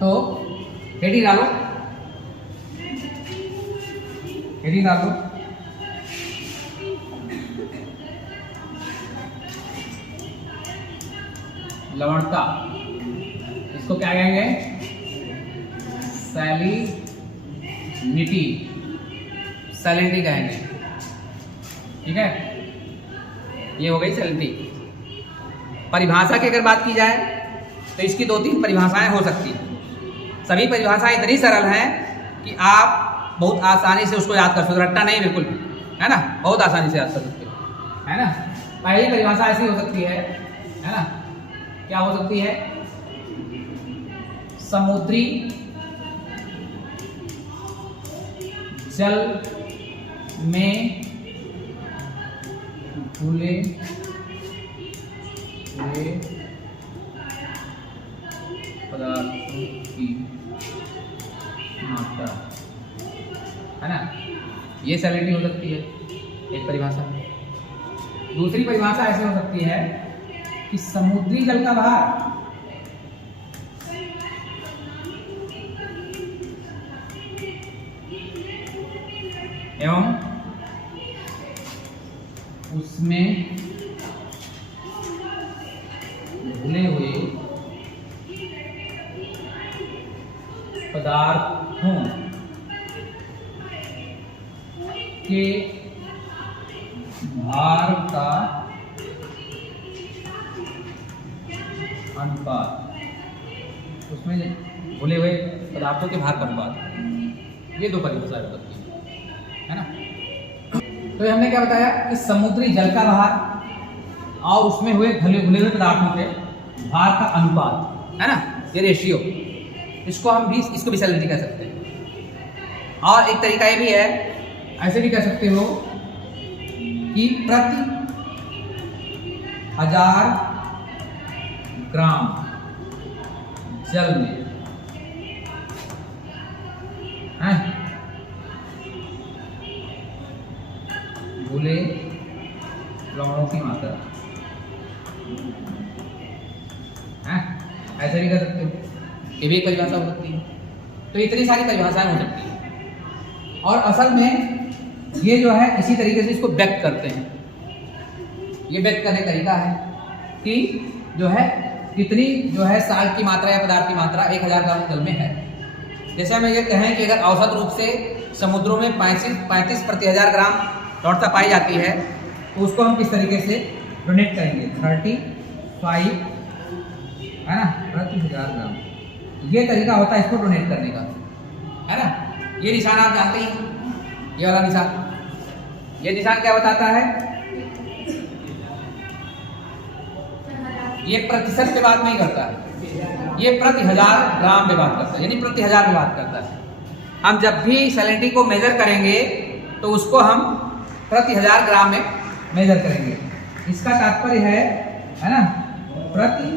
तो हेडिंग डालो, हेडिंग डालो। लवणता, इसको क्या कहेंगे? सैलिनिटी, सैलिनिटी कहेंगे। ठीक है, ये हो गई सैलिनिटी। परिभाषा की अगर बात की जाए तो इसकी 2-3 परिभाषाएं हो सकती हैं। सभी परिभाषाएं इतनी सरल हैं कि आप बहुत आसानी से उसको याद कर सकते हो, रट्टा नहीं बिल्कुल, है ना, बहुत आसानी से याद कर सकते हो, है ना। पहली परिभाषा ऐसी हो सकती है ना, क्या हो सकती है? समुद्री जल में घुले हुए पदार्थों की मात्रा, है ना, ये सैलिनिटी हो सकती है एक परिभाषा। दूसरी परिभाषा ऐसी हो सकती है कि समुद्री जल का भार एवं उसमें घुले हुए पदार्थों के भार का अनुपात, उसमें घुले हुए पदार्थों के भार का अनुपात, ये 2 परिभाषाएं हो सकती है ना। तो हमने क्या बताया कि समुद्री जल का भार और उसमें हुए घुले हुए पदार्थों के भार का अनुपात, है ना, ये रेशियो, इसको भी सैलिनिटी कह सकते हैं। और एक तरीका ये भी है, ऐसे भी कह सकते हो कि प्रति 1000 ग्राम जल में घुले लवणों की मात्रा, ऐसे भी कर सकते हो, ये भी एक परिभाषा हो सकती है। तो इतनी सारी परिभाषाएं हो सकती हैं और असल में ये जो है इसी तरीके से इसको व्यक्त करते हैं। ये व्यक्त करने का तरीका है कि जो है कितनी जो है साल्ट की मात्रा या पदार्थ की मात्रा 1000 ग्राम जल में है। जैसे हम ये कहें कि अगर औसत रूप से समुद्रों में 35 प्रति 1000 ग्राम लवणता पाई जाती है तो उसको हम किस तरीके से डोनेट करेंगे? 35, है ना, प्रति 1000 ग्राम। ये तरीका होता है इसको डोनेट करने का, है ना। ये निशान आप जानते ही, ये वाला निशान, ये निशान क्या बताता है? ये प्रतिशत पे बात नहीं करता, ये प्रति 1000 ग्राम पे बात करता है, यानी प्रति 1000 पे बात करता है। हम जब भी सैलिनिटी को मेजर करेंगे तो उसको हम प्रति 1000 ग्राम में मेजर करेंगे। इसका तात्पर्य है ना, प्रति,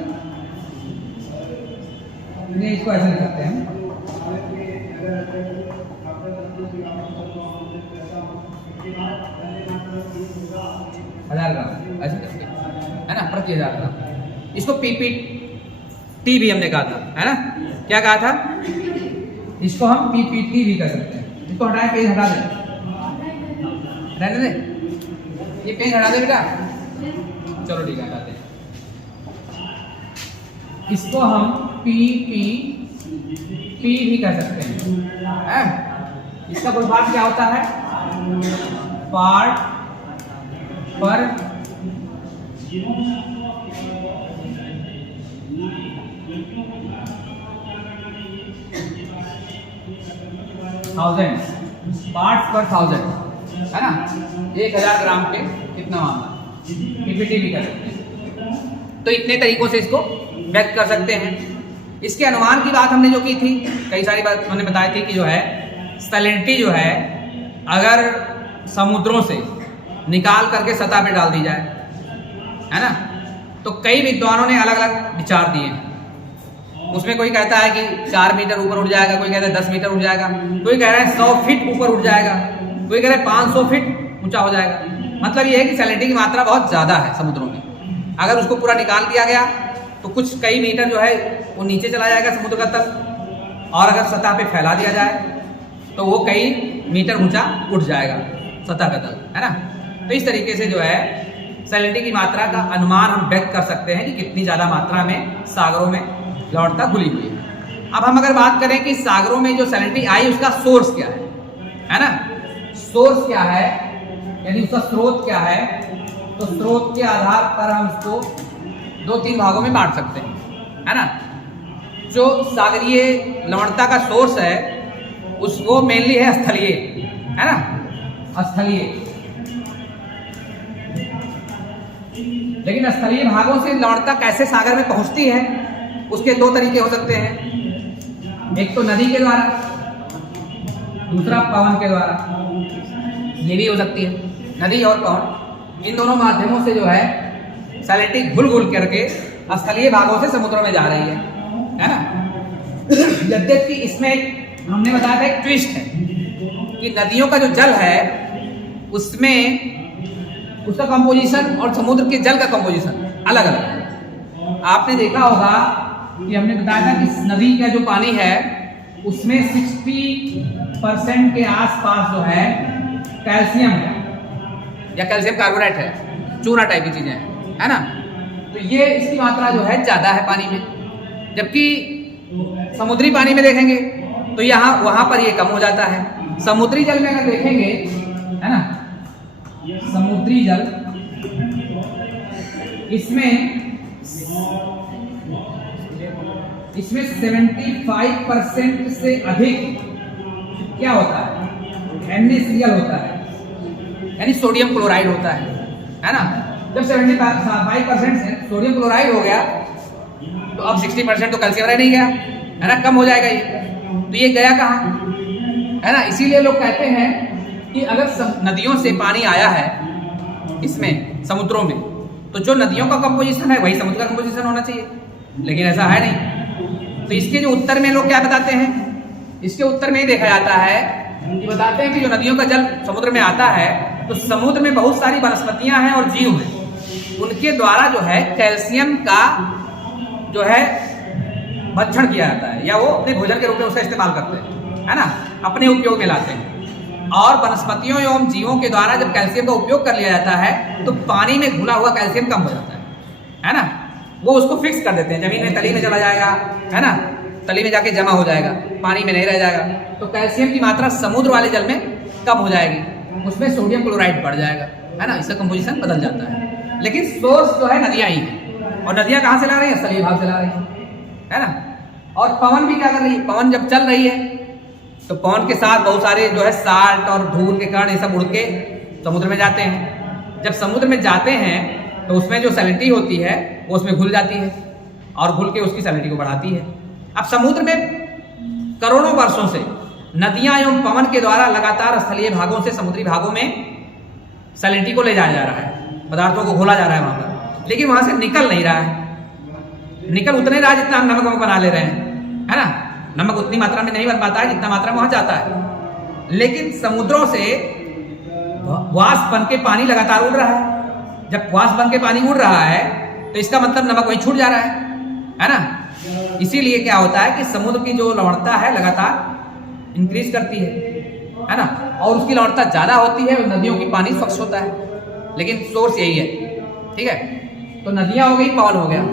इसको ऐसे लिख सकते हैं, हजार ग्राम ऐसे करके, है ना, प्रति 1000 ग्राम। इसको पीपीटी भी हमने कहा था, है ना, क्या कहा था? इसको हम पीपीटी भी कर सकते हैं। इसको हटाए, पेज हटा दे, रहने दे, ये पेज हटा दे बेटा, चलो ठीक है, हटाते हैं। इसको हम पीपीटी भी कह सकते हैं, है? इसका फुल फॉर्म क्या होता है? पार्ट पर थाउजेंड, पार्ट्स पर 1000, है ना। 1000 ग्राम पे कितना मामला, पीपीटी भी कर सकते हैं। तो इतने तरीकों से इसको व्यक्त कर सकते हैं। इसके अनुमान की बात हमने जो की थी, कई सारी बात हमने बताई थी कि जो है सैलिनिटी जो है अगर समुद्रों से निकाल करके सतह पे डाल दी जाए, है ना, तो कई विद्वानों ने अलग अलग विचार दिए हैं। उसमें कोई कहता है कि 4 मीटर ऊपर उठ जाएगा, कोई कहता है 10 मीटर उठ जाएगा, कोई कह रहा है 100 फीट ऊपर उठ जाएगा, कोई कह रहा है 500 फीट ऊंचा हो जाएगा। मतलब ये है कि सैलिनिटी की मात्रा बहुत ज़्यादा है समुद्रों में। अगर उसको पूरा निकाल दिया गया तो कुछ कई मीटर जो है वो नीचे चला जाएगा समुद्र का तल, और अगर सतह पे फैला दिया जाए तो वो कई मीटर ऊंचा उठ जाएगा सतह का तल, है ना। तो इस तरीके से जो है सैलिनिटी की मात्रा का अनुमान हम व्यक्त कर सकते हैं कि कितनी ज़्यादा मात्रा में सागरों में लवणता घुली हुई है। अब हम अगर बात करें कि सागरों में जो सैलिनिटी आई उसका सोर्स क्या है ना, सोर्स क्या है यानी उसका स्रोत क्या है, तो स्रोत के आधार पर हम इसको 2-3 भागों में बांट सकते हैं, है ना। जो सागरीय लवणता का सोर्स है वो मेनली है स्थलीय, है ना, स्थलीय। लेकिन स्थलीय भागों से लवणता कैसे सागर में पहुंचती है उसके 2 तरीके हो सकते हैं, एक तो नदी के द्वारा, दूसरा पवन के द्वारा। ये भी हो सकती है, नदी और पवन, इन दोनों माध्यमों से जो है सैलिनिटी घुल घुल करके स्थलीय भागों से समुद्रों में जा रही है ना। यद्यपि इसमें हमने बताया था एक ट्विस्ट है कि नदियों का जो जल है उसमें उसका कंपोजिशन और समुद्र के जल का कंपोजिशन अलग अलग है। आपने देखा होगा कि हमने बताया था कि नदी का जो पानी है उसमें 60% के आसपास जो है कैल्शियम है या कैल्शियम कार्बोनेट है, चूना टाइप की चीजें हैं, है ना। तो ये इसकी मात्रा जो है ज्यादा है पानी में, जबकि समुद्री पानी में देखेंगे तो वहां पर ये कम हो जाता है। समुद्री जल में अगर देखेंगे, है ना, समुद्री जल इसमें 75% से अधिक क्या होता है, NaCl होता है, यानी सोडियम क्लोराइड होता है ना। जब 75% से सोडियम क्लोराइड हो गया तो अब 60% तो कैल्शियम रह नहीं गया, है ना, कम हो जाएगा ये। तो ये गया कहाँ, है ना। इसीलिए लोग कहते हैं कि अगर नदियों से पानी आया है इसमें समुद्रों में तो जो नदियों का कंपोजिशन है वही समुद्र का कंपोजिशन होना चाहिए, लेकिन ऐसा है नहीं। तो इसके जो उत्तर में लोग क्या बताते हैं, इसके उत्तर में ही देखा जाता है कि बताते हैं कि जो नदियों का जल समुद्र में आता है तो समुद्र में बहुत सारी वनस्पतियां हैं और जीव हैं, उनके द्वारा जो है कैल्शियम का जो है भक्षण किया जाता है या वो अपने भोजन के रूप में उसका इस्तेमाल करते हैं, है ना, अपने उपयोग में लाते हैं। और वनस्पतियों एवं जीवों के द्वारा जब कैल्शियम का उपयोग कर लिया जाता है तो पानी में घुला हुआ कैल्शियम कम हो जाता है ना। वो उसको फिक्स कर देते हैं, जमीन में तली में चला जाएगा, है ना, तली में जाके जमा हो जाएगा, पानी में नहीं रह जाएगा। तो कैल्शियम की मात्रा समुद्र वाले जल में कम हो जाएगी, उसमें सोडियम क्लोराइड बढ़ जाएगा, है ना, इसका कंपोजिशन बदल जाता है। लेकिन सोर्स जो है नदियां ही है, और नदियां कहाँ से ला रही है, स्थलीय भाग से ला रही है ना। और पवन भी क्या कर रही है, पवन जब चल रही है तो पवन के साथ बहुत सारे जो है साल्ट और धूल के कण ये सब उड़ के समुद्र में जाते हैं। जब समुद्र में जाते हैं तो उसमें जो सैलिनिटी होती है वो उसमें घुल जाती है और घुल के उसकी सैलिनिटी को बढ़ाती है। अब समुद्र में करोड़ों वर्षों से नदियां एवं पवन के द्वारा लगातार स्थलीय भागों से समुद्री भागों में सैलिनिटी को ले जाया जा रहा है, पदार्थों को घोला जा रहा है वहां पर, लेकिन वहां से निकल नहीं रहा है, निकल उतने रहा जितना हम नमक बना ले रहे हैं, है ना। नमक उतनी मात्रा में नहीं बन पाता है जितना मात्रा में वहां जाता है। लेकिन समुद्रों से वाष्प बन के पानी लगातार उड़ रहा है। जब वाष्प बन के पानी उड़ रहा है तो इसका मतलब नमक वहीं छूट जा रहा है ना। इसीलिए क्या होता है कि समुद्र की जो लवणता है लगातार इंक्रीज करती है ना, और उसकी लवणता ज्यादा होती है, नदियों की पानी स्वच्छ होता है। लेकिन सोर्स यही है, ठीक है। तो नदियां हो गई, पवन हो गया,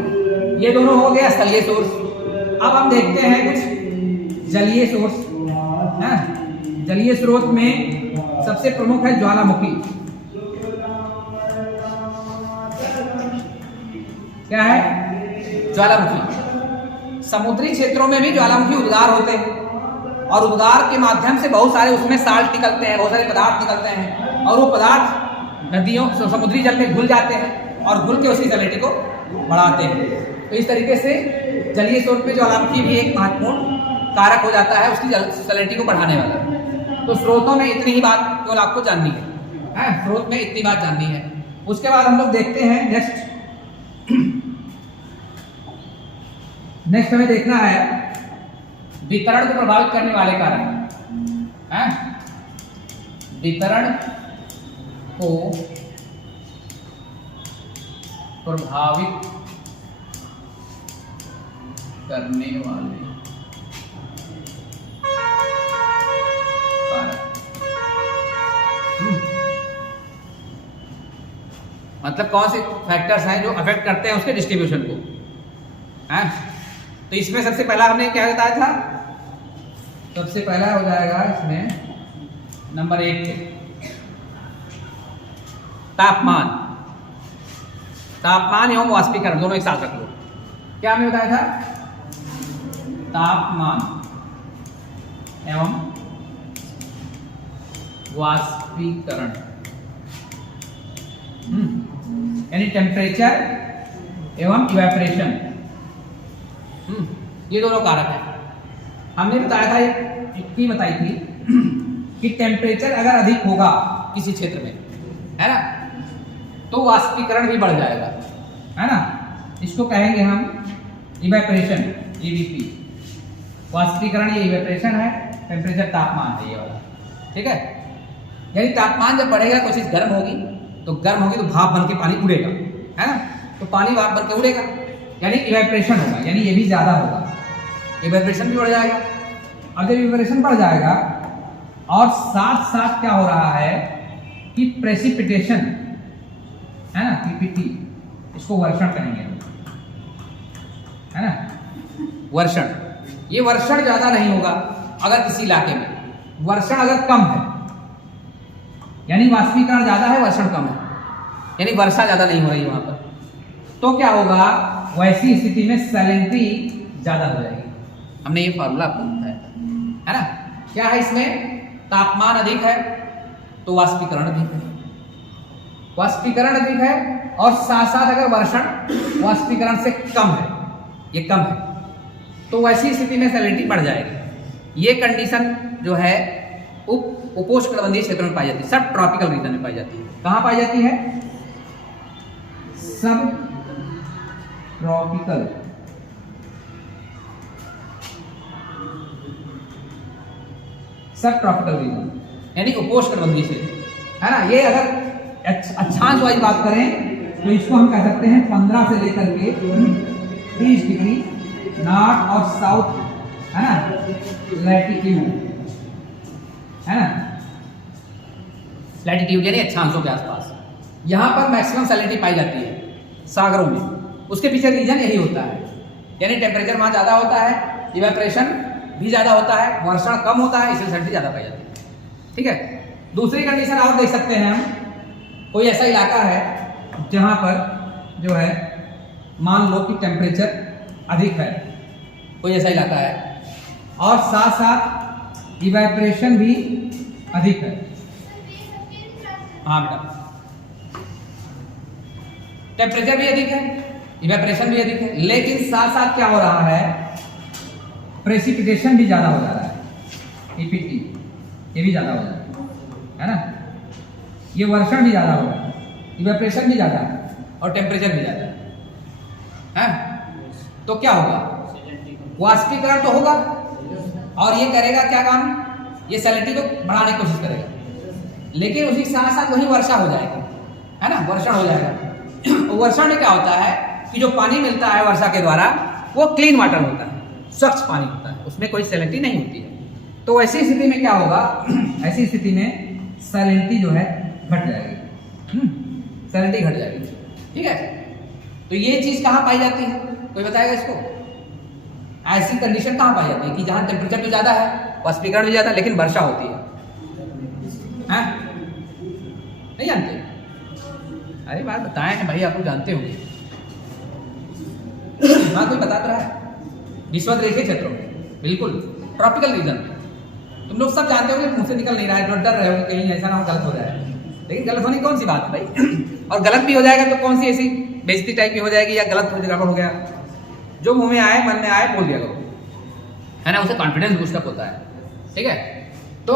ये दोनों हो गया स्थलीय सोर्स। अब हम देखते हैं कुछ जलीय सोर्स, है। जलीय स्रोत में सबसे प्रमुख है ज्वालामुखी। क्या है, ज्वालामुखी। समुद्री क्षेत्रों में भी ज्वालामुखी उद्गार होते हैं और उद्गार के माध्यम से बहुत सारे उसमें साल्ट निकलते हैं, बहुत सारे पदार्थ निकलते हैं और वो पदार्थ नदियों समुद्री जल में घुल जाते हैं और घुल के उसकी सैलिनिटी को बढ़ाते हैं। तो इस तरीके से जलीय स्रोत में ज्वालामुखी भी एक महत्वपूर्ण कारक हो जाता है उसकी सैलिनिटी को बढ़ाने वाला। तो स्रोतों में इतनी ही बात केवल आपको जाननी है, स्रोत में इतनी बात जाननी है। उसके बाद हम लोग देखते हैं नेक्स्ट हमें देखना है वितरण को प्रभावित करने वाले कारक, वितरण को प्रभावित करने वाले मतलब कौन से फैक्टर्स हैं जो अफेक्ट करते हैं उसके डिस्ट्रीब्यूशन को हैं। तो इसमें सबसे पहला हमने क्या बताया था, सबसे पहला हो जाएगा इसमें नंबर 1 तापमान। तापमान एवं वाष्पीकरण दोनों एक साथ रख लो। क्या हमने बताया था, तापमान एवं वाष्पीकरण, यानी टेम्परेचर एवं इवेपोरेशन, ये दोनों कारक है। हमने बताया था, एक चीज बताई थी कि टेम्परेचर अगर अधिक होगा किसी क्षेत्र में, है ना, तो वाष्पीकरण भी बढ़ जाएगा, है ना। इसको कहेंगे हम इवेपोरेशन, ईवीपी। वाष्पीकरण ये इवेपोरेशन है, टेम्परेचर तापमान है ये वाला, ठीक है। यानी तापमान जब बढ़ेगा कोई चीज गर्म होगी तो भाप बन के पानी उड़ेगा, है ना, तो पानी भाप बन के उड़ेगा, यानी इवेपोरेशन होगा, यानी ये भी ज्यादा होगा, इवेपोरेशन भी बढ़ जाएगा। अब जब इवेपोरेशन बढ़ जाएगा और साथ साथ क्या हो रहा है कि प्रेसिपिटेशन, है ना, पीपीटी, इसको वर्षण कहेंगे, है ना, वर्षण। ये वर्षण ज्यादा नहीं होगा अगर किसी इलाके में, वर्षण अगर कम है, यानी वाष्पीकरण ज्यादा है, वर्षण कम है, यानी वर्षा ज्यादा नहीं हो रही वहां पर, तो क्या होगा, वैसी स्थिति में सैलिनिटी ज्यादा हो जाएगी। हमने ये फॉर्मूला आपको बताया, है ना। क्या है इसमें, तापमान अधिक है तो वाष्पीकरण अधिक है, वाष्पीकरण अधिक है, और साथ साथ अगर वर्षण वाष्पीकरण से कम है, ये कम है, तो वैसी स्थिति में सैलिनिटी बढ़ जाएगी। ये कंडीशन जो है उपोष्णकटिबंधीय क्षेत्र में पाई जाती है, सब ट्रॉपिकल रीजन में पाई जाती है। कहां पाई जाती है, सब ट्रॉपिकल, सब ट्रॉपिकल रीजन, यानी उपोष्णकटिबंधीय क्षेत्र, है ना। ये अगर अक्षांश वाली बात करें तो इसको हम कह सकते हैं 15 से लेकर के 30 डिग्री नॉर्थ और साउथ, है ना, लैटिट्यूड, है ना, लैटिट्यूड यानी अक्षांशों के आसपास, यहां पर मैक्सिमम सैलिनिटी पाई जाती है सागरों में। उसके पीछे रीजन यही होता है, यानी टेम्परेचर वहां ज्यादा होता है, इवेपोरेशन भी ज्यादा होता है, वर्षण कम होता है, इसलिए सैलिनिटी ज्यादा पाई जाती है, ठीक है। दूसरी कंडीशन और देख सकते हैं हम, कोई ऐसा इलाका है जहां पर जो है मान लो कि टेम्परेचर अधिक है, कोई ऐसा इलाका है, और साथ साथ इवेपोरेशन भी अधिक है, हाँ बेटा, टेम्परेचर भी अधिक है, इवेपोरेशन भी अधिक है, लेकिन साथ साथ क्या हो रहा है, प्रेसिपिटेशन भी ज्यादा हो जा रहा है, पीपीटी, ये भी ज्यादा हो जा रहा है ना, ये वर्षण भी ज्यादा हो रहा है, इवेपोरेशन भी ज्यादा है, और टेम्परेचर भी ज्यादा है, तो क्या होगा, वाष्पीकरण तो होगा, और ये करेगा क्या काम, ये सैलिनिटी को बढ़ाने की कोशिश करेगा, लेकिन उसी के साथ साथ वही वर्षा हो जाएगी, है ना, वर्षण हो जाएगा। वर्षण में क्या होता है कि जो पानी मिलता है वर्षा के द्वारा वो क्लीन वाटर होता है, स्वच्छ पानी होता है, उसमें कोई सैलिनिटी नहीं होती है। तो ऐसी स्थिति में क्या होगा, ऐसी स्थिति में सैलिनिटी जो है घट जाएगी, सैलिनिटी घट जाएगी, ठीक है। तो ये चीज कहाँ पाई जाती है, कोई बताएगा इसको, ऐसी कंडीशन कहाँ पाई जाती है कि जहां टेम्परेचर तो ज्यादा है, वाष्पीकरण भी ज्यादा, लेकिन वर्षा होती है, हैं? नहीं जानते? अरे बात बताएं हैं भाई, आप लोग जानते होंगे। हाँ, कोई बता तो रहा है, विषुवत रेखीय क्षेत्रों में, बिल्कुल ट्रॉपिकल रीजन में तुम लोग सब जानते होंगे, मुंह से निकल नहीं रहा है, डर रहे हो कहीं ऐसा ना हो गलत हो जाए, लेकिन गलत होने की कौन सी बात है भाई। और गलत भी हो जाएगा तो कौन सी ऐसी बेइज्जती टाइप की हो जाएगी, या गलत गड़बड़ हो गया, जो मुंह में आए मन में आए बोल दिया करो, है ना, उसे कॉन्फिडेंस बूस्टअप होता है, ठीक है। तो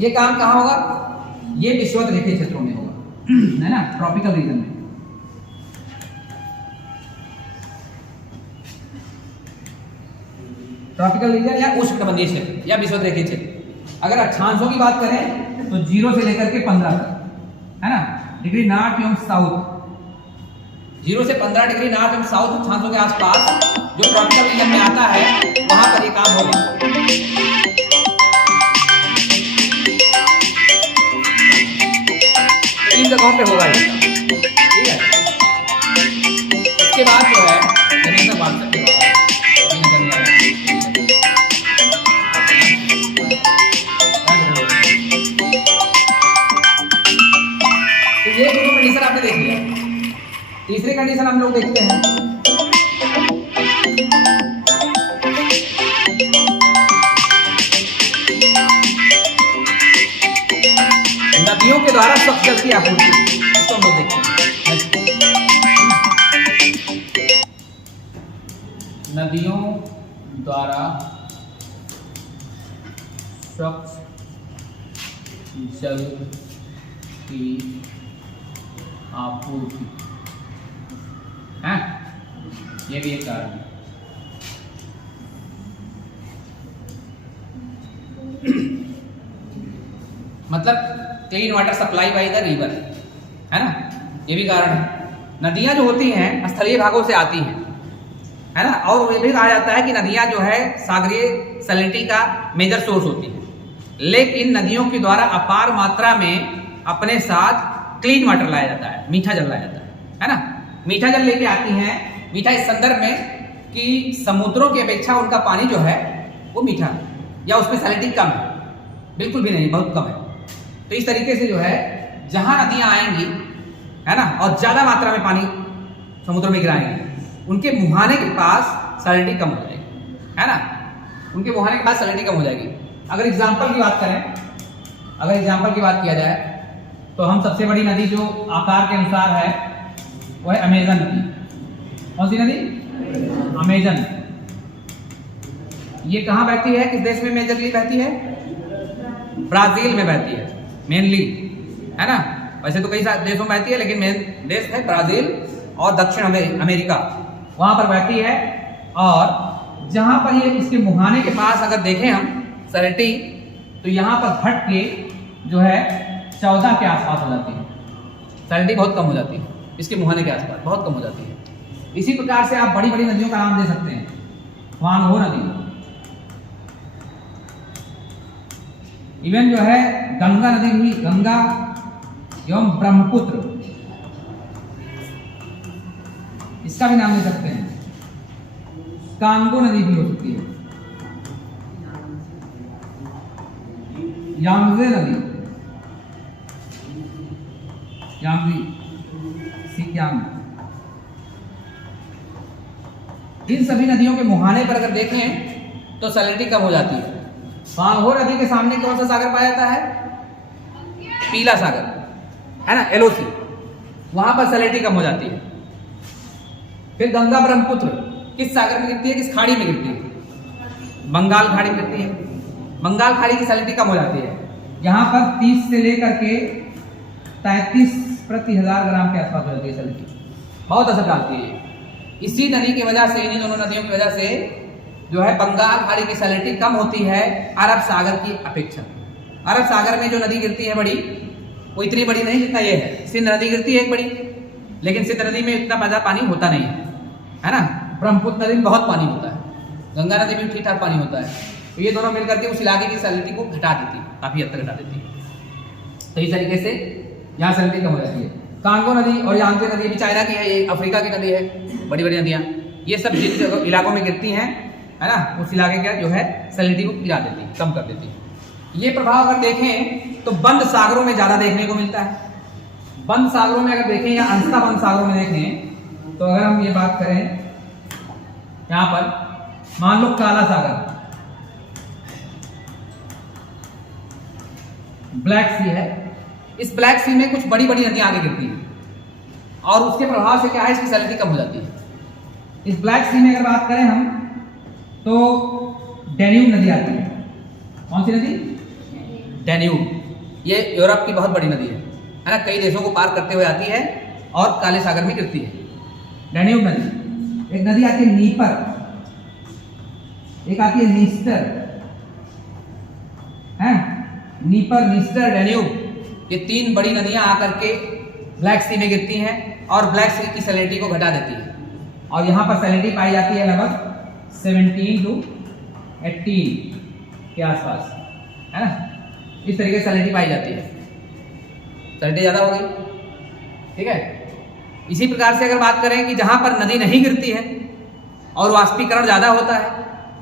ये काम कहाँ होगा, ये विषुवत रेखीय क्षेत्रों में होगा, है ना, ट्रॉपिकल रीजन में। ट्रॉपिकल रीजन या उष्णकटिबंधीय क्षेत्र या विषुवत रेखीय क्षेत्र। अगर अक्षांशों की बात करें तो 0 से लेकर के 15 तक, है ना, डिग्री नॉर्थ एवं साउथ, 0 से 15 डिग्री नॉर्थ एवं साउथ अक्षांशों के आसपास जो ट्रॉपिकल रीजन में आता है वहां पर ये काम होगा। इन जगहों पे होगा ये, ठीक है। कंडीशन हम लोग देखते हैं, नदियों के द्वारा स्वच्छ जल की आपूर्ति, इसको हम लोग देखते हैं। नदियों द्वारा स्वच्छ जल की आपूर्ति है, ये भी एक कारण है। मतलब clean water supply by the river, है ना, ये भी कारण है। नदियां जो होती हैं स्थलीय भागों से आती हैं, है ना, और ये भी कहा जाता है कि नदियां जो है सागरीय सैलिनिटी का मेजर सोर्स होती है, लेकिन नदियों के द्वारा अपार मात्रा में अपने साथ क्लीन वाटर लाया जाता है, मीठा जल लाया जाता है ना। मीठा जल लेके आती हैं, मीठा इस संदर्भ में कि समुद्रों की अपेक्षा उनका पानी जो है वो मीठा है, या उसमें सैलिनिटी कम है, बिल्कुल भी नहीं, बहुत कम है। तो इस तरीके से जो है जहां नदियां आएंगी, है ना, और ज्यादा मात्रा में पानी समुद्र में गिराएंगे, उनके मुहाने के पास सैलिनिटी कम हो जाएगी, है ना, उनके मुहाने के पास सैलिनिटी कम हो जाएगी। अगर एग्जाम्पल की बात करें, अगर एग्जाम्पल की बात किया जाए तो हम सबसे बड़ी नदी जो आकार के अनुसार है वो है अमेजन नदी। कौन सी नदी? अमेजन। ये कहाँ बहती है, किस देश में मेजरली बहती है? ब्राजील में बहती है मेनली, है ना। वैसे तो कई देशों में बहती है, लेकिन मेन देश है ब्राजील और दक्षिण अमेरिका, वहां पर बहती है। और जहां पर ये इसके मुहाने के पास अगर देखें हम सैलिनिटी, तो यहाँ पर घट के जो है 14 के आसपास हो जाती है, सैलिनिटी बहुत कम हो जाती है, इसके मुहाने के आसपास बहुत कम हो जाती है। इसी प्रकार से आप बड़ी बड़ी नदियों का नाम दे सकते हैं। वांगो नदी, इवन जो है गंगा नदी भी, गंगा एवं ब्रह्मपुत्र, इसका भी नाम ले सकते हैं। कांगो नदी भी हो सकती है, यांगजे नदी, यांगजी, सिक्यांग, इन सभी नदियों के मुहाने पर अगर देखें तो सैलिनिटी कम हो जाती है। वांगो नदी के सामने कौन सा सागर पाया जाता है? पीला सागर, है ना, एलओसी, वहां पर सैलिनिटी कम हो जाती है। फिर गंगा ब्रह्मपुत्र किस सागर में गिरती है, किस खाड़ी में गिरती है? बंगाल खाड़ी में गिरती है। बंगाल खाड़ी की सैलिनिटी कम हो जाती है, यहाँ पर 30 से लेकर के 33 प्रति 1000 ग्राम के आसपास हो जाती है सैलिनिटी, बहुत असर डालती है। इसी नदी की वजह से, इन्हीं दोनों नदियों की वजह से जो है बंगाल खाड़ी की सैलिनिटी कम होती है अरब सागर की अपेक्षा। अरब सागर में जो नदी गिरती है बड़ी, वो इतनी बड़ी नहीं जितना ये है। सिंध नदी गिरती है एक बड़ी, लेकिन सिंध नदी में इतना ज्यादा पानी होता नहीं है ना। ब्रह्मपुत्र नदी में बहुत पानी होता है, गंगा नदी में ठीक ठाक पानी होता है। तो ये दोनों मिलकर के उस इलाके की सैलिनिटी को घटा देती है, काफी हद तक घटा देती है। तो इस तरीके से यहाँ सैलिनिटी कम हो जाती है। कांगो नदी और यांगजे नदी भी चाइना की है, ये अफ्रीका की नदी है। बड़ी बड़ी नदियाँ ये सब जिन इलाकों में गिरती हैं, है ना, उस इलाके का जो है सैलिनिटी को गिरा देती है, कम कर देती है। ये प्रभाव अगर देखें तो बंद सागरों में ज्यादा देखने को मिलता है। बंद सागरों में अगर देखें या अंशतः बंद सागरों में देखें, तो अगर हम ये बात करें यहाँ पर मान लो काला सागर, ब्लैक सी है, इस ब्लैक सी में कुछ बड़ी बड़ी नदियां आगे गिरती हैं और उसके प्रभाव से क्या है, इसकी सैलिनिटी कम हो जाती है। इस ब्लैक सी में अगर बात करें हम तो डैन्यूब नदी आती है। कौन सी नदी? डैन्यूब। ये यूरोप की बहुत बड़ी नदी है ना, कई देशों को पार करते हुए आती है और काले सागर में गिरती है। डैन्यूब नदी। एक नदी आती है नीपर, एक आती है नीस्टर, है नीपर, नीस्टर, डैन्यूब। ये तीन बड़ी नदियां आकर के ब्लैक सी में गिरती हैं और ब्लैक सी की सैलिनिटी को घटा देती है। और यहाँ पर सैलिनिटी पाई जाती है लगभग 17 to 18 के आसपास, है ना। इस तरीके से सैलिनिटी पाई जाती है, सैलिनिटी ज़्यादा होगी, ठीक है। इसी प्रकार से अगर बात करें कि जहाँ पर नदी नहीं गिरती है और वाष्पीकरण ज़्यादा होता है,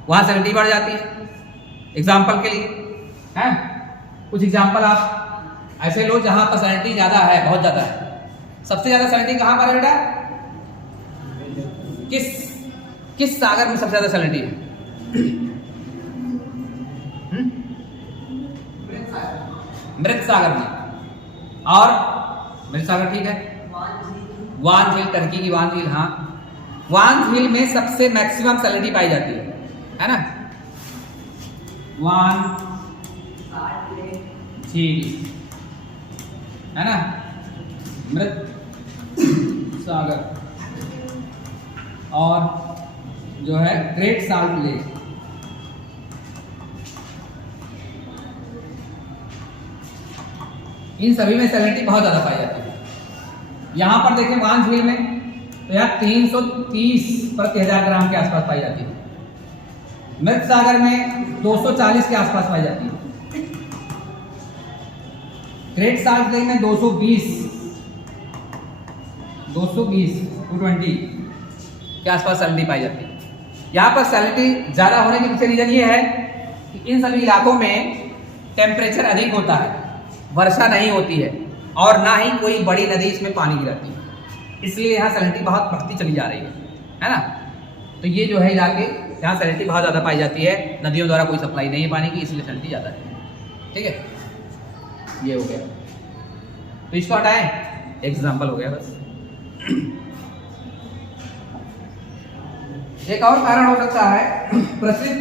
वहाँ सैलिनिटी बढ़ जाती है। एग्जाम्पल के लिए है, कुछ एग्जाम्पल आप ऐसे लो जहाँ पर सैलिनिटी ज़्यादा है, बहुत ज़्यादा है। सबसे ज़्यादा सैलिनिटी कहाँ पर है बेटा? किस सागर में सबसे ज्यादा सैलिनिटी है? मृत सागर में। और मृत सागर ठीक है, वान झील, टर्की की वान झील, हाँ वान झील में सबसे मैक्सिमम सैलिनिटी पाई जाती है ना, वान झील है ना, मृत सागर। और जो है ग्रेट साल्ट लेक, इन सभी में सैलिनिटी बहुत ज्यादा पाई जाती है। यहां पर देखें वान झील में तो यार 330 प्रति 1000 ग्राम के आसपास पाई जाती है। मृत सागर में 240 के आसपास पाई जाती है। ग्रेट साल्ट लेक में 220 220 के आसपास सैलिनिटी पाई जाती है। यहाँ पर सैलिनिटी ज़्यादा होने के पीछे रीजन ये है कि इन सभी इलाकों में टेम्परेचर अधिक होता है, वर्षा नहीं होती है और ना ही कोई बड़ी नदी इसमें पानी गिराती है, इसलिए यहाँ सैलिनिटी बहुत बढ़ती चली जा रही है ना। तो ये जो है इलाके यहाँ सैलिनिटी बहुत ज़्यादा पाई जाती है, नदियों द्वारा कोई सप्लाई नहीं है पानी की, इसलिए सैलिनिटी ज़्यादा है। ठीक है, ये हो गया। तो इसको हटाएं, एग्जाम्पल हो गया बस। एक और कारण हो सकता है प्रचलित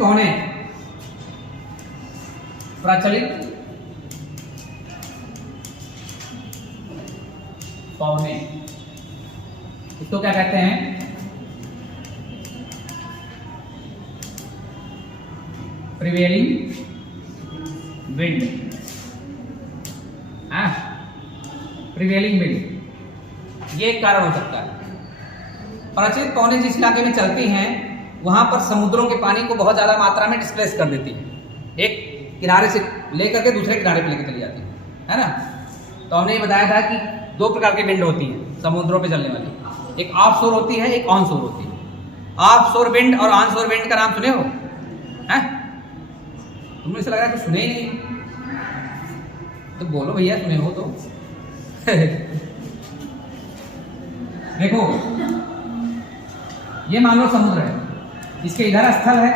पौने, इसको क्या कहते हैं? प्रिवेलिंग विंड, प्रिवेलिंग विंड, ये एक कारण हो सकता है। प्रचलित पौने जिस इलाके में चलती हैं वहां पर समुद्रों के पानी को बहुत ज्यादा मात्रा में डिस्प्लेस कर देती है, एक किनारे से लेकर के दूसरे किनारे पे लेकर चली जाती है ना। तो हमने ये बताया था कि दो प्रकार की विंड होती है समुद्रों पे चलने वाली, एक ऑफ शोर होती है, एक ऑन शोर होती है। ऑफ शोर विंड और ऑन शोर विंड का नाम सुने हो? हैं? तुमने ऐसा लग रहा है कि सुने ही नहीं, तो बोलो भैया सुने हो तो। देखो ये मान लो समुद्र है, इसके इधर स्थल है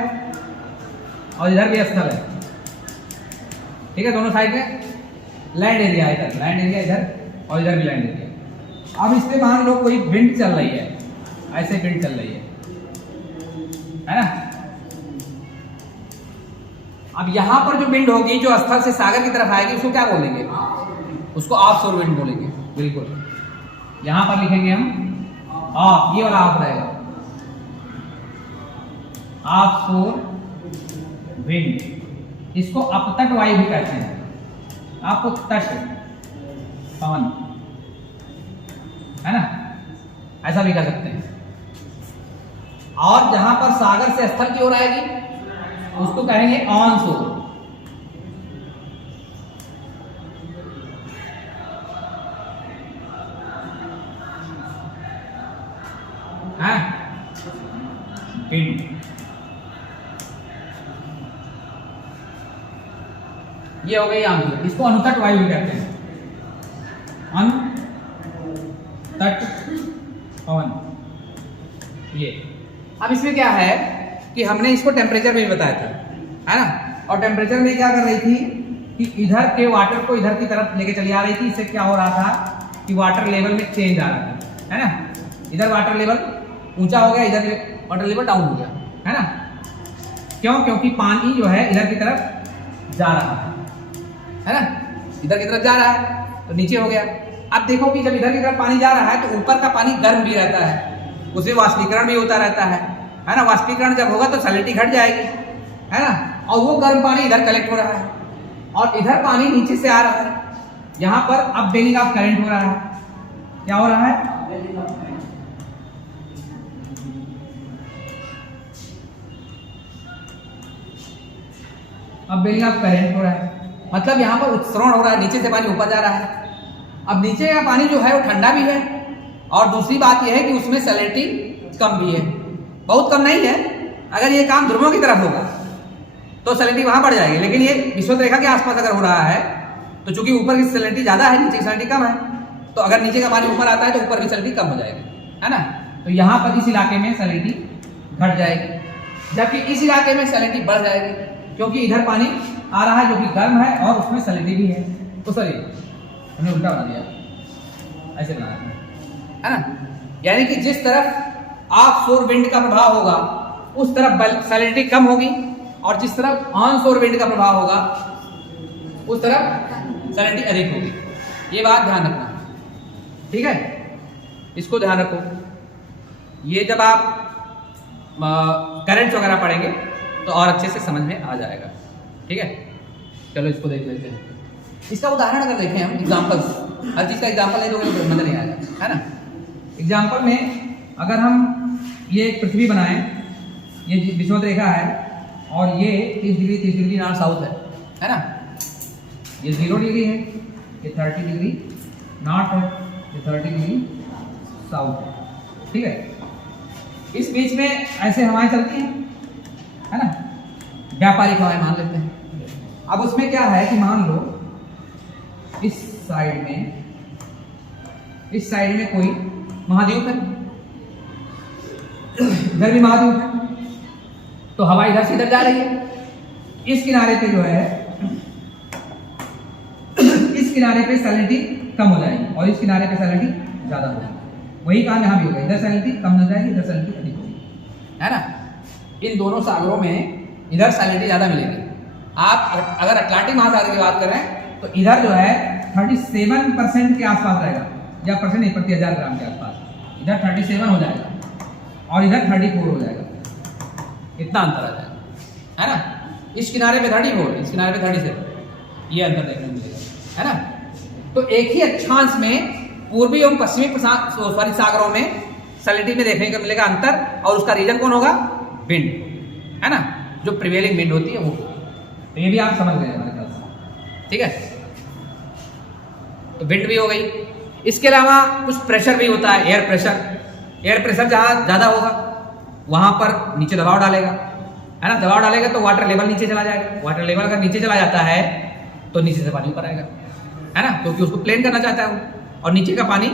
और इधर भी स्थल है, ठीक है, दोनों साइड में लैंड एरिया है, इधर लैंड एरिया इधर और इधर भी लैंड एरिया। अब इस पे मान लो कोई विंड चल रही है, ऐसे विंड चल रही है ना। अब यहां पर जो विंड होगी जो स्थल से सागर की तरफ आएगी उसको क्या बोलेंगे? उसको ऑफ शोर विंड बोलेंगे, बिल्कुल। यहां पर लिखेंगे हम ऑफ, ये वाला ऑफ रहेगा, ऑफ शोर विंड। इसको अपतट वायु भी कहते हैं, अपतट पवन, है ना, ऐसा भी कह सकते हैं। और जहां पर सागर से स्थल की ओर आएगी उसको कहेंगे ऑन शोर, है विंड। ये हो गई आंसर, इसको अनुतट वायु भी कहते हैं, अनुतट पवन। ये अब इसमें क्या है कि हमने इसको टेम्परेचर में भी बताया था, है ना। और टेम्परेचर में क्या कर रही थी कि इधर के वाटर को इधर की तरफ लेके चली आ रही थी। इससे क्या हो रहा था कि वाटर लेवल में चेंज आ रहा था, है ना। इधर वाटर लेवल ऊंचा हो गया, इधर वाटर लेवल डाउन हो गया, है ना। क्यों? क्योंकि पानी जो है इधर की तरफ जा रहा है ना, इधर की तरफ जा रहा है तो नीचे हो गया। अब देखो कि जब इधर की तरफ पानी जा रहा है तो ऊपर का पानी गर्म भी रहता है, उसमें वाष्पीकरण भी होता रहता है ना। वाष्पीकरण जब होगा तो सैलिनिटी घट जाएगी, है ना। और वो गर्म पानी इधर कलेक्ट हो रहा है और इधर पानी नीचे से आ रहा है। यहाँ पर अब बेलिंग ऑफ करंट हो रहा है। क्या हो रहा है? अब बेलिंग ऑफ करंट हो रहा है, मतलब यहाँ पर उत्सरण हो रहा है, नीचे से पानी ऊपर जा रहा है। अब नीचे का पानी जो है वो ठंडा भी है और दूसरी बात यह है कि उसमें सैलिनिटी कम भी है, बहुत कम नहीं है। अगर ये काम ध्रुवों की तरफ होगा तो सैलिनिटी वहां बढ़ जाएगी, लेकिन ये विषुवत रेखा के आसपास अगर हो रहा है तो चूंकि ऊपर की सैलिनिटी ज्यादा है, नीचे की सैलिनिटी कम है, तो अगर नीचे का पानी ऊपर आता है तो ऊपर की सैलिनिटी कम हो जाएगी, है ना। तो यहाँ पर इस इलाके में सैलिनिटी घट जाएगी, जबकि इस इलाके में सैलिनिटी बढ़ जाएगी, क्योंकि इधर पानी आ रहा है जो कि गर्म है और उसमें सैलिनिटी भी है। तो सॉरी हमने उल्टा बना दिया, ऐसे बनाना है ना। यानी कि जिस तरफ ऑफ शोर विंड का प्रभाव होगा उस तरफ सैलिनिटी कम होगी, और जिस तरफ ऑन शोर विंड का प्रभाव होगा उस तरफ सैलिनिटी अधिक होगी। ये बात ध्यान रखना, ठीक है, इसको ध्यान रखो। ये जब आप करंट वगैरह पढ़ेंगे तो और अच्छे से समझ में आ जाएगा, ठीक है। चलो इसको देख लेते हैं। इसका उदाहरण अगर देखें हम, एग्जाम्पल्स, हर चीज़ का एग्जाम्पल है तो मजा नहीं आएगा, है ना। एग्जाम्पल में अगर हम ये एक पृथ्वी बनाएं, ये विषुवत रेखा है और ये 30 डिग्री नॉर्थ साउथ है ना। ये 0 डिग्री है, ये 30 डिग्री नॉर्थ है, ये 30 डिग्री साउथ है, ठीक है। इस बीच में ऐसे हवाएं चलती हैं, है ना, व्यापारिक हवाएं मान लेते हैं। अब उसमें क्या है कि मान लो इस साइड में कोई महाद्वीप है, इधर भी महाद्वीप है, तो हवा इधर से इधर जा रही है। इस किनारे पे जो है इस किनारे पे सैलिनिटी कम हो जाएगी और इस किनारे पे सैलिनिटी ज्यादा हो जाएगी। वही काम यहाँ भी होगा, इधर सैलिनिटी कम हो जाएगी, इधर सैलिनिटी अधिक होगी, है ना। इन दोनों सागरों में इधर सैलिनिटी ज्यादा मिलेगी। आप अगर अटलांटिक महासागर की बात करें तो इधर जो है 37% के आसपास रहेगा, या परसेंट नहीं, प्रति 1000 ग्राम के आसपास। इधर 37 हो जाएगा और इधर 34 हो जाएगा, इतना अंतर आ जाएगा, है ना। इस किनारे पे 34, इस किनारे पे 37, ये अंतर देखने को मिलेगा, है ना। तो एक ही अक्षांश में पूर्वी एवं पश्चिमी सागरों में सैलिनिटी में देखने को मिलेगा अंतर, और उसका रीजन कौन होगा? विंड, है ना, जो प्रिवेलिंग विंड होती है वो। तो ये भी आप समझ गए हमारे ख्याल से, ठीक है। तो विंड भी हो गई। इसके अलावा कुछ प्रेशर भी होता है, एयर प्रेशर। एयर प्रेशर जहाँ ज़्यादा होगा वहाँ पर नीचे दबाव डालेगा, है ना। दबाव डालेगा तो वाटर लेवल नीचे चला जाएगा। वाटर लेवल अगर नीचे चला जाता है तो नीचे से पानी ऊपर आएगा, है ना, क्योंकि उसको प्लेन करना चाहता है वो, और नीचे का पानी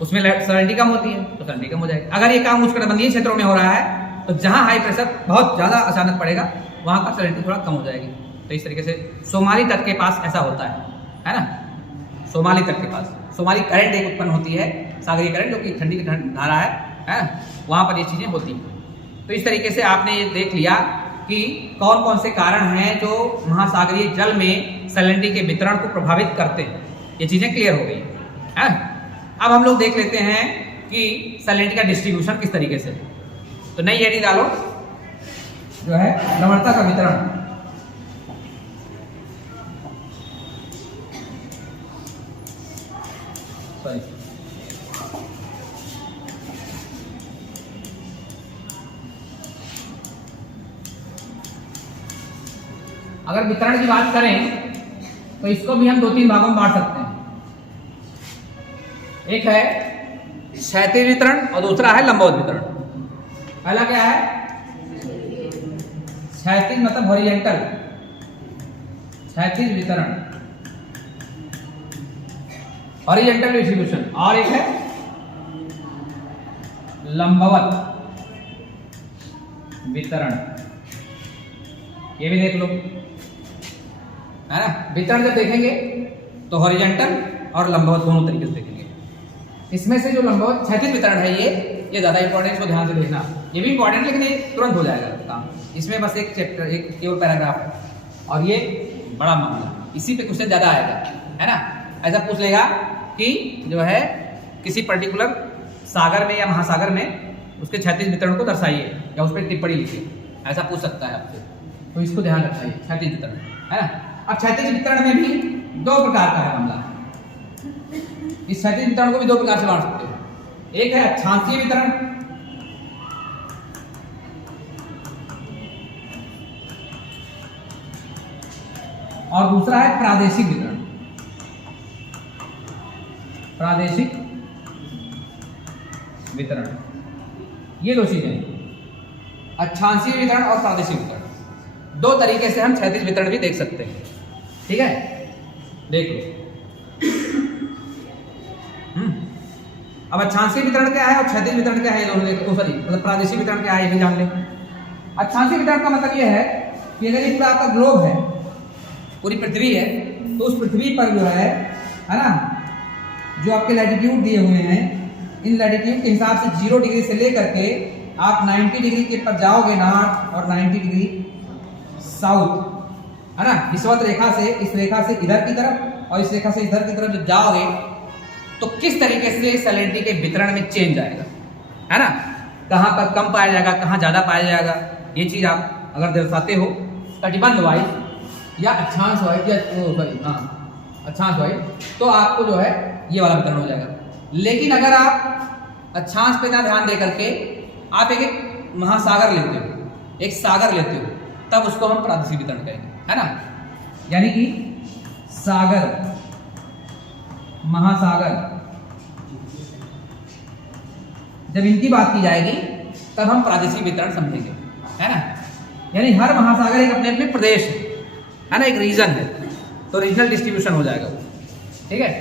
उसमें सैलिनिटी कम होती है तो सैलिनिटी कम हो जाएगी। अगर ये काम उष्णकटिबंधीय क्षेत्रों में हो रहा है तो जहाँ हाई प्रेशर बहुत ज़्यादा अचानक पड़ेगा वहाँ का सैलिनिटी थोड़ा कम हो जाएगी। तो इस तरीके से सोमाली तट के पास ऐसा होता है ना। सोमाली तट के पास सोमाली करंट एक उत्पन्न होती है, सागरीय करंट, जो कि ठंडी की धारा है, वहाँ पर ये चीज़ें होती हैं। तो इस तरीके से आपने ये देख लिया कि कौन कौन से कारण हैं जो महासागरीय जल में सैलिनिटी के वितरण को प्रभावित करते हैं। ये चीज़ें क्लियर हो गई है। अब हम लोग देख लेते हैं कि सैलिनिटी का डिस्ट्रीब्यूशन किस तरीके से। तो नई हेडिंग डालो, जो है लवणता का वितरण। सॉरी, अगर वितरण की बात करें तो इसको भी हम 2-3 भागों में बांट सकते हैं। एक है क्षैतिज वितरण और दूसरा है लंबवत वितरण। पहला क्या है? क्षैतिज मतलब हॉरिजॉन्टल, क्षैतिज वितरण, हॉरिजॉन्टल डिस्ट्रीब्यूशन, और एक है लंबवत वितरण। ये भी देख लो, है ना। वितरण जब देखेंगे तो हॉरिजॉन्टल और लंबवत दोनों तरीके से देखेंगे। इसमें से जो लंबवत क्षैतिज वितरण है ये ज़्यादा इंपॉर्टेंट, को ध्यान से देखना। ये भी इंपॉर्टेंट, लेकिन ये तुरंत हो जाएगा काम। इसमें बस एक चैप्टर, एक केवल पैराग्राफ है, और ये बड़ा मामला, इसी पे क्वेश्चन ज़्यादा आएगा, है ना। ऐसा पूछ लेगा कि जो है किसी पर्टिकुलर सागर में या महासागर में उसके क्षैतिज वितरण को दर्शाइए या उस पर टिप्पणी लिखिए, ऐसा पूछ सकता है आपसे। तो इसको ध्यान रखिए, क्षैतिज वितरण, है ना। अब क्षैतिज वितरण में भी 2 प्रकार का है मामला। इस क्षैतिज वितरण को भी 2 प्रकार से बांट सकते हो। एक है अक्षांशीय वितरण, और दूसरा है प्रादेशिक वितरण। प्रादेशिक वितरण, ये 2 चीजें, अक्षांशीय वितरण और प्रादेशिक वितरण। 2 तरीके से हम क्षैतिज वितरण भी देख सकते हैं, ठीक है। देख लो, अब अक्षांशीय वितरण क्या है और क्षैतिज वितरण क्या है, दोनों सॉरी मतलब प्रादेशिक वितरण क्या है ये भी जान लें। अक्षांशीय वितरण का मतलब ये है कि अगर ये पूरा आपका ग्लोब है, पूरी पृथ्वी है, तो उस पृथ्वी पर जो है ना, जो आपके लैटिट्यूड दिए हुए हैं, इन लैटिट्यूड के हिसाब से 0 डिग्री से लेकर के आप 90 डिग्री के पर जाओगे नॉर्थ और 90 डिग्री साउथ, है ना, विषुवत रेखा से, इस रेखा से इधर की तरफ और इस रेखा से इधर की तरफ जब जाओगे तो किस तरीके से सैलिनिटी के वितरण में चेंज आएगा, है ना, कहाँ पर कम पाया जाएगा, कहाँ ज़्यादा पाया जाएगा, ये चीज़ आप अगर दर्शाते हो कटिबंध वाइज या अक्षांश वाइज या सॉरी हाँ अक्षांश वाइज, तो आपको जो है ये वाला वितरण हो जाएगा। लेकिन अगर आप अक्षांश पे ना ध्यान दे करके आप एक महासागर लेते हो, एक सागर लेते हो, तब उसको हम प्रादेशिक वितरण कहेंगे, है ना। यानी कि सागर, महासागर, जब इनकी बात की जाएगी तब हम प्रादेशिक वितरण समझेंगे, है ना। यानी हर महासागर एक अपने अपने प्रदेश है ना, एक रीजन है, तो रीजनल डिस्ट्रीब्यूशन हो जाएगा वो, ठीक है।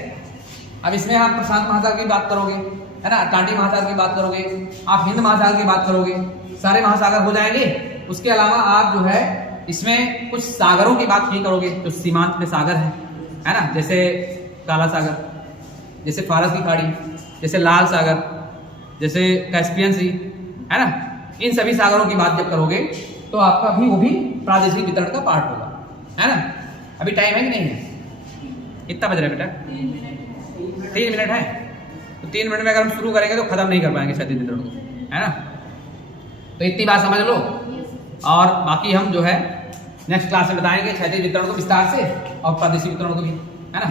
अब इसमें आप प्रशांत महासागर की बात करोगे, है ना, अटलांटिक महासागर की बात करोगे, आप हिंद महासागर की बात करोगे, सारे महासागर हो जाएंगे। उसके अलावा आप जो है इसमें कुछ सागरों की बात नहीं करोगे जो सीमांत में सागर है ना, जैसे काला सागर, जैसे फारस की खाड़ी, जैसे लाल सागर, जैसे कैस्पियन सी, है ना। इन सभी सागरों की बात जब करोगे तो आपका भी वो भी प्रादेशिक वितरण का पार्ट होगा, है ना। अभी टाइम है कि नहीं है, कितना बज रहा है बेटा, 3 मिनट है, तो 3 मिनट में अगर हम शुरू करेंगे तो खत्म नहीं कर पाएंगे क्षैतिज वितरण को, है ना। तो इतनी बात समझ लो, और बाकी हम जो है नेक्स्ट क्लास में बताएंगे क्षैतिज वितरण को विस्तार से और प्रादेशिक वितरण को भी, है ना।